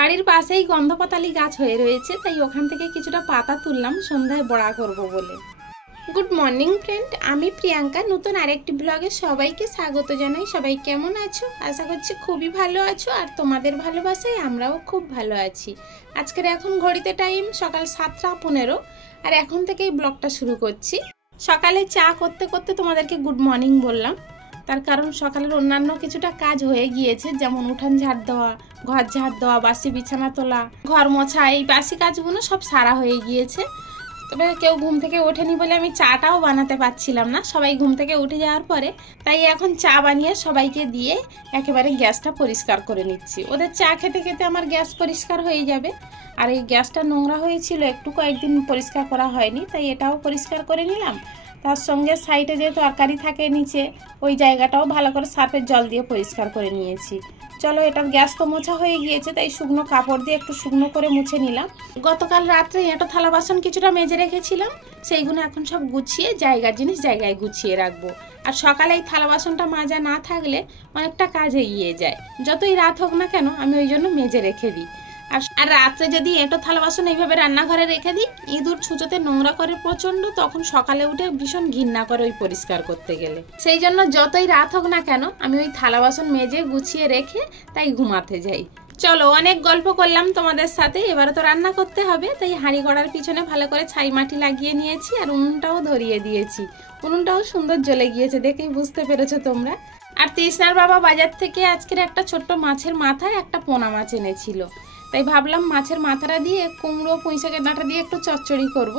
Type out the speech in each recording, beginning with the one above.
বাড়ির পাশেই গন্ধপাতালি গাছ হয়ে রয়েছে, তাই ওখান থেকে কিছুটা পাতা তুললাম সন্ধ্যায় বড়া করব বলে। গুড মর্নিং ফ্রেন্ড, আমি প্রিয়াঙ্কা। নতুন আরেকটি ব্লগে সবাইকে স্বাগত জানাই। সবাই কেমন আছো? আশা করছি খুবই ভালো আছো, আর তোমাদের ভালোবাসায় আমরাও খুব ভালো আছি। আজকের এখন ঘড়িতে টাইম সকাল 7টা 15, আর এখন থেকেই ব্লগটা শুরু করছি। সকালে চা করতে করতে তোমাদেরকে গুড মর্নিং বললাম, তার কারণ সকালের অন্যান্য কিছুটা কাজ হয়ে গিয়েছে, যেমন উঠান ঝাড় দেওয়া, ঘর ঝাড় দেওয়া, বাসি বিছানা তোলা, ঘর মোছা, এই বাসি কাজগুলো সব সারা হয়ে গিয়েছে। তবে কেউ ঘুম থেকে ওঠেনি বলে আমি চাটাও বানাতে পারছিলাম না। সবাই ঘুম থেকে উঠে যাওয়ার পরে তাই এখন চা বানিয়ে সবাইকে দিয়ে একেবারে গ্যাসটা পরিষ্কার করে নিচ্ছি। ওদের চা খেতে খেতে আমার গ্যাস পরিষ্কার হয়ে যাবে। আর এই গ্যাসটা নোংরা হয়েছিল, একটু কয়েকদিন পরিষ্কার করা হয়নি, তাই এটাও পরিষ্কার করে নিলাম। তার সঙ্গে সাইডে যে তরকারি থাকে নিচে, ওই জায়গাটাও ভালো করে সার্ফের জল দিয়ে পরিষ্কার করে নিয়েছি। চলো, এটার গ্যাস তো মোছা হয়ে গিয়েছে, তাই শুকনো কাপড় দিয়ে একটু শুকনো করে মুছে নিলাম। গতকাল রাত্রে এঁটো থালা বাসন কিছুটা মেজে রেখেছিলাম, সেইগুলো এখন সব গুছিয়ে জায়গার জিনিস জায়গায় গুছিয়ে রাখবো। আর সকালে এই থালা বাসনটা মাজা না থাকলে অনেকটা কাজ এগিয়ে যায়। যতই রাত হোক না কেন আমি ওই জন্য মেজে রেখে দিই। আর রাত্রে যদি এঁটো থালা বাসন এইভাবে রান্নাঘরে রেখে দিই, ইঁদুর ছুঁচোতে নোংরা করে প্রচন্ড, তখন সকালে উঠে ভীষণ ঘৃণা করে ওই পরিষ্কার করতে গেলে। সেই জন্য যতই রাত হোক না কেন আমি ওই থালা বাসন মেজে গুছিয়ে রেখে তাই ঘুমাতে যাই। চলো, অনেক গল্প করলাম তোমাদের সাথে, এবারে তো রান্না করতে হবে, তাই হাঁড়ি কড়ার পিছনে ভালো করে ছাই মাটি লাগিয়ে নিয়েছি, আর উনুনটাও ধরিয়ে দিয়েছি। উনুনটাও সুন্দর জ্বলে গিয়েছে, দেখেই বুঝতে পেরেছো তোমরা। আর তৃষ্ণার বাবা বাজার থেকে আজকের একটা ছোট্ট মাছের মাথায় একটা পোনা মাছ এনেছিল, তাই ভাবলাম মাছের মাথাটা দিয়ে কুমড়ো পুঁইশাকের ডাঁটা দিয়ে একটু চচ্চড়ি করব।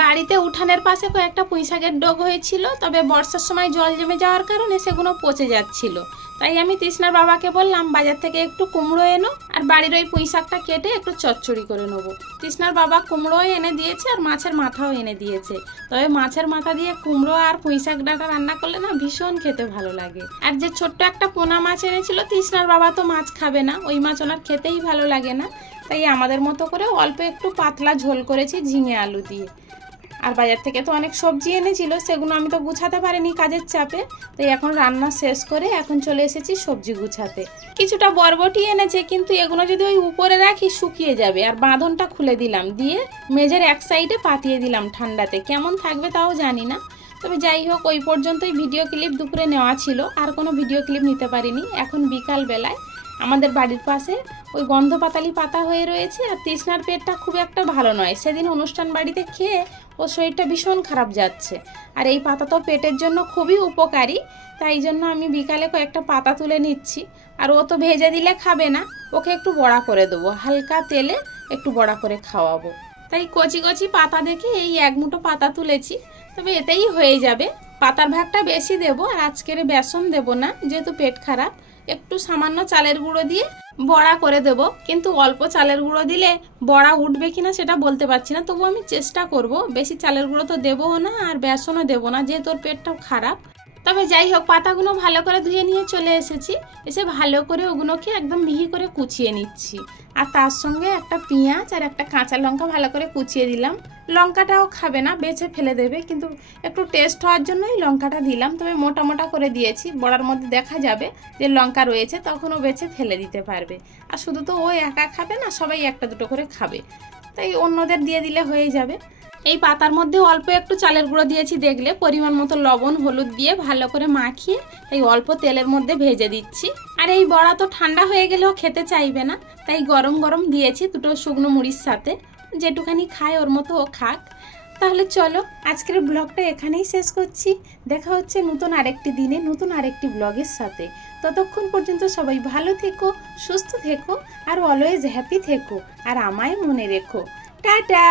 বাড়িতে উঠানের পাশে কয়েকটা পুঁইশাকের ডগ হয়েছিল, তবে বর্ষার সময় জল জমে যাওয়ার কারণে সেগুলো পচে যাচ্ছিল। তাই আমি তৃষ্ণার বাবাকে বললাম বাজার থেকে একটু কুমড়ো এনো, আর বাড়ির ওই পুঁইশাকটা কেটে একটু চচ্চড়ি করে নেবো। তৃষ্ণার বাবা কুমড়োও এনে দিয়েছে আর মাছের মাথাও এনে দিয়েছে। তবে মাছের মাথা দিয়ে কুমড়ো আর পুঁইশাক ডাঁটা রান্না করলে না ভীষণ খেতে ভালো লাগে। আর যে ছোট্ট একটা পোনা মাছ এনেছিল, তৃষ্ণার বাবা তো মাছ খাবে না, ওই মাছ ওনার খেতেই ভালো লাগে না, তাই আমাদের মতো করে অল্প একটু পাতলা ঝোল করেছি ঝিঙে আলু দিয়ে। আর বাজার থেকে তো অনেক সবজি এনেছিল, সেগুলো আমি তো গুছাতে পারিনি কাজের চাপে, তাই এখন রান্না শেষ করে এখন চলে এসেছি সবজি গুছাতে। কিছুটা বরবটি এনেছে, কিন্তু এগুলো যদি ওই উপরে রাখি শুকিয়ে যাবে। আর বাঁধনটা খুলে দিলাম, দিয়ে মেঝের এক সাইডে পাতিয়ে দিলাম ঠান্ডাতে। কেমন থাকবে তাও জানি না, তবে যাই হোক ওই পর্যন্তই ভিডিও ক্লিপ দুপুরে নেওয়া ছিল, আর কোনো ভিডিও ক্লিপ নিতে পারিনি। এখন বিকাল বেলায় আমাদের বাড়ির পাশে ওই গন্ধপাতালি পাতা হয়ে রয়েছে, আর তৃষ্ণার পেটটা খুব একটা ভালো নয়। সেদিন অনুষ্ঠান বাড়িতে খেয়ে ওর শরীরটা ভীষণ খারাপ যাচ্ছে, আর এই পাতা তো পেটের জন্য খুবই উপকারী, তাই জন্য আমি বিকালে কয়েকটা পাতা তুলে নিচ্ছি। আর ও তো ভেজে দিলে খাবে না, ওকে একটু বড়া করে দেবো, হালকা তেলে একটু বড়া করে খাওয়াবো। তাই কচি কচি পাতা দেখে এই এক মুঠো পাতা তুলেছি, তবে এতেই হয়ে যাবে। পাতার ভাগটা বেশি দেবো, আর আজকের বেসন দেবো না, যেহেতু পেট খারাপ। একটু সামান্য চালের গুঁড়ো দিয়ে বড়া করে দেব, কিন্তু অল্প চালের গুঁড়ো দিলে বড়া উঠবে কিনা সেটা বলতে পারছি না, তবু আমি চেষ্টা করব। বেশি চালের গুঁড়ো তো দেবো না, আর বেসনও দেবো না, যেহেতু ওর পেটটাও খারাপ। তবে যাই হোক, পাতাগুলো ভালো করে ধুয়ে নিয়ে চলে এসেছি, এসে ভালো করে ওগুলোকে একদম মিহি করে কুচিয়ে নিচ্ছি। আর তার সঙ্গে একটা পেঁয়াজ আর একটা কাঁচা লঙ্কা ভালো করে কুচিয়ে দিলাম। লঙ্কাটাও খাবে না, বেছে ফেলে দেবে, কিন্তু একটু টেস্ট হওয়ার জন্যই লঙ্কাটা দিলাম। তবে মোটা মোটা করে দিয়েছি, বড়ার মধ্যে দেখা যাবে যে লঙ্কা রয়েছে, তখন ও বেছে ফেলে দিতে পারবে। আর শুধু তো ও একা খাবে না, সবাই একটা দুটো করে খাবে, তাই অন্যদের দিয়ে দিলে হয়ে যাবে। এই পাতার মধ্যে অল্প একটু চালের গুঁড়ো দিয়েছি, দেখলে পরিমাণ মতো লবণ হলুদ দিয়ে ভালো করে মাখিয়ে এই অল্প তেলের মধ্যে ভেজে দিচ্ছি। আর এই বড়া তো ঠান্ডা হয়ে গেলেও খেতে চাইবে না, তাই গরম গরম দিয়েছি দুটো শুকনো মুড়ির সাথে, যেটুখানি খায় ওর মতো ও খাক। তাহলে চলো, আজকের ব্লগটা এখানেই শেষ করছি। দেখা হচ্ছে নতুন আরেকটি দিনে নতুন আরেকটি ব্লগের সাথে। ততক্ষণ পর্যন্ত সবাই ভালো থেকো, সুস্থ থেকো, আর অলওয়েজ হ্যাপি থেকো, আর আমায় মনে রেখো। টাটা।